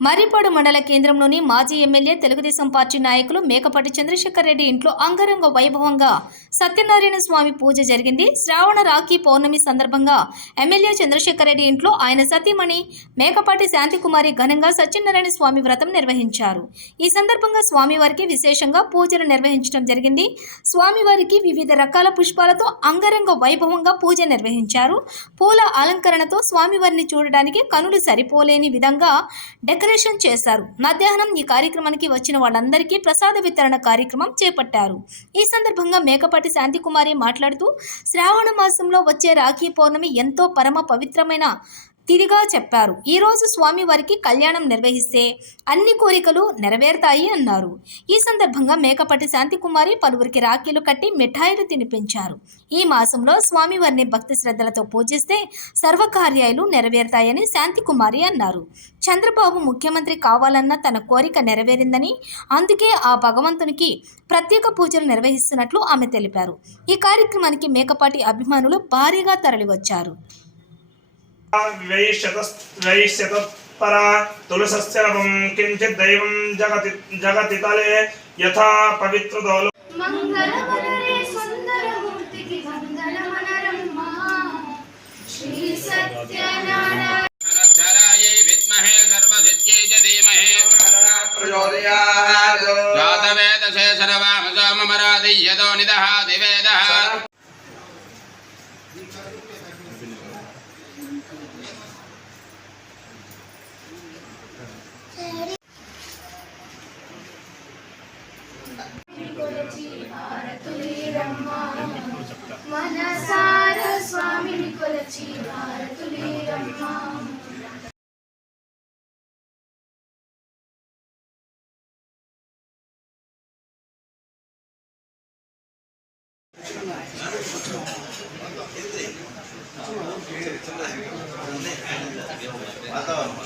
మర్రిపాడు మండల కేంద్రంలోని మాజీ ఎమ్మెల్యే తెలుగుదేశం పార్టీ నాయకులు మేకపాటి చంద్రశేఖర్ రెడ్డి ఇంట్లో అంగరంగ వైభవంగా సత్యనారాయణ స్వామి పూజ జరిగింది. శ్రావణ రాఖీ పౌర్ణమి సందర్భంగా ఎమ్మెల్యే చంద్రశేఖర్ రెడ్డి ఇంట్లో ఆయన సతీమణి మేకపాటి శాంతికుమారి ఘనంగా సత్యనారాయణ స్వామి వ్రతం నిర్వహించారు. ఈ సందర్భంగా స్వామివారికి విశేషంగా పూజలు నిర్వహించడం జరిగింది. స్వామివారికి వివిధ రకాల పుష్పాలతో అంగరంగ వైభవంగా పూజ నిర్వహించారు. పూల అలంకరణతో స్వామివారిని చూడడానికి కనులు సరిపోలేని విధంగా డెకరేషన్ చేశారు. మధ్యాహ్నం ఈ కార్యక్రమానికి వచ్చిన వాళ్ళందరికీ ప్రసాద వితరణ కార్యక్రమం చేపట్టారు. ఈ సందర్భంగా మేకపాటి శాంతికుమారి మాట్లాడుతూ శ్రావణ మాసంలో వచ్చే రాఖీ పౌర్ణమి ఎంతో పరమ పవిత్రమైన తిరిగా చెప్పారు. ఈరోజు స్వామివారికి కళ్యాణం నిర్వహిస్తే అన్ని కోరికలు నెరవేరుతాయి అన్నారు. ఈ సందర్భంగా మేకపాటి శాంతికుమారి పలువురికి రాఖీలు కట్టి మిఠాయిలు తినిపించారు. ఈ మాసంలో స్వామివారిని భక్తి శ్రద్ధలతో పూజిస్తే సర్వకార్యాలు నెరవేరుతాయని శాంతికుమారి అన్నారు. చంద్రబాబు ముఖ్యమంత్రి కావాలన్న తన కోరిక నెరవేరిందని అందుకే ఆ భగవంతునికి ప్రత్యేక పూజలు నిర్వహిస్తున్నట్లు ఆమె తెలిపారు. ఈ కార్యక్రమానికి మేకపాటి అభిమానులు భారీగా తరలివచ్చారు. वैश्यतत्परा तुलसस्यरवं किञ्चित् दैवं जगति जगति तले यथा पवित्रदौल जातवेदसे सर्वामसोमराधियतो निदः दिवेदः మనసార స్వామిని కొలచి భారతులేరమ్మా Thank you. వాతావరణం